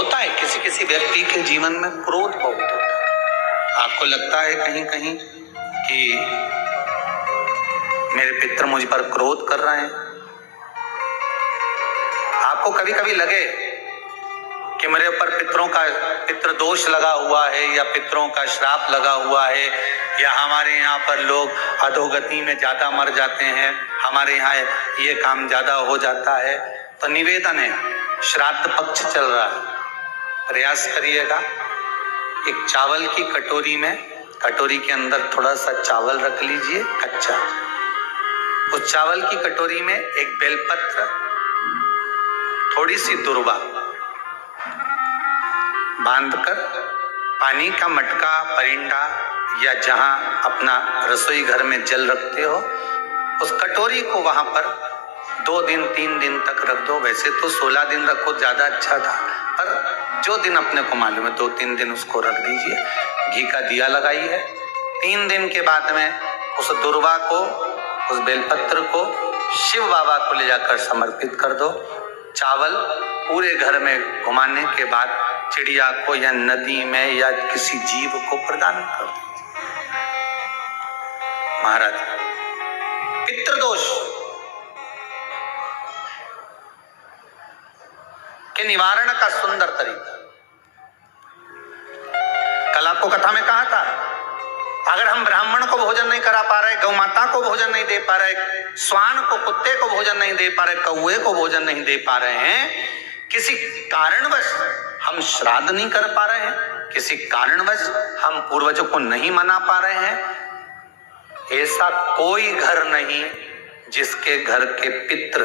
होता है किसी किसी व्यक्ति के जीवन में क्रोध बहुत होता है। आपको लगता है कहीं कहीं कि मेरे पितर मुझ पर क्रोध कर रहे हैं। आपको कभी कभी लगे कि मेरे ऊपर पितृ दोष लगा हुआ है या पितरों का श्राप लगा हुआ है, या हमारे यहाँ पर लोग अधोगति में ज्यादा मर जाते हैं, हमारे यहाँ ये काम ज्यादा हो जाता है। तो निवेदन है, श्राद्ध पक्ष चल रहा है, प्रयास करिएगा। एक चावल की कटोरी में, कटोरी के अंदर थोड़ा सा चावल रख लीजिए कच्चा। उस चावल की कटोरी में एक बेलपत्र, थोड़ी सी दुर्वा बांधकर पानी का मटका, परिंदा या जहां अपना रसोई घर में जल रखते हो, उस कटोरी को वहां पर 2 दिन 3 दिन तक रख दो। वैसे तो 16 दिन रखो, ज्यादा अच्छा था, पर जो दिन अपने को मालूम है 2-3 दिन उसको रख दीजिए। घी का दिया लगाइए। 3 दिन के बाद में उस दुर्वा को, उस बेलपत्र को शिव बाबा को ले जाकर समर्पित कर दो। चावल पूरे घर में घुमाने के बाद चिड़िया को या नदी में या किसी जीव को प्रदान कर दीजिए। महाराज, पितृदोष के निवारण का सुंदर तरीका कल आपको कथा में कहा था। अगर हम ब्राह्मण को भोजन नहीं करा पा रहे, गौ माता को भोजन नहीं दे पा रहे, श्वान को, कुत्ते को भोजन नहीं दे पा रहे, कौए को भोजन नहीं दे पा रहे हैं, किसी कारणवश हम श्राद्ध नहीं कर पा रहे हैं, किसी कारणवश हम पूर्वजों को नहीं मना पा रहे हैं, ऐसा कोई घर नहीं जिसके घर के पितृ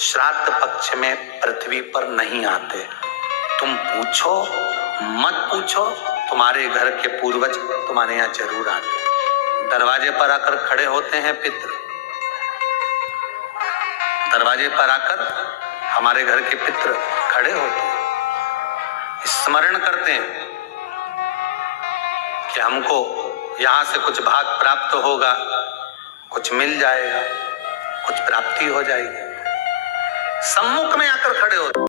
श्राद्ध पक्ष में पृथ्वी पर नहीं आते। तुम पूछो मत पूछो, तुम्हारे घर के पूर्वज तुम्हारे यहाँ जरूर आते। दरवाजे पर आकर खड़े होते हैं पितृ, दरवाजे पर आकर हमारे घर के पितृ खड़े होते हैं, स्मरण करते हैं कि हमको यहाँ से कुछ भाग प्राप्त होगा, कुछ मिल जाएगा, कुछ प्राप्ति हो जाएगी। सम्मुख में आकर खड़े होते।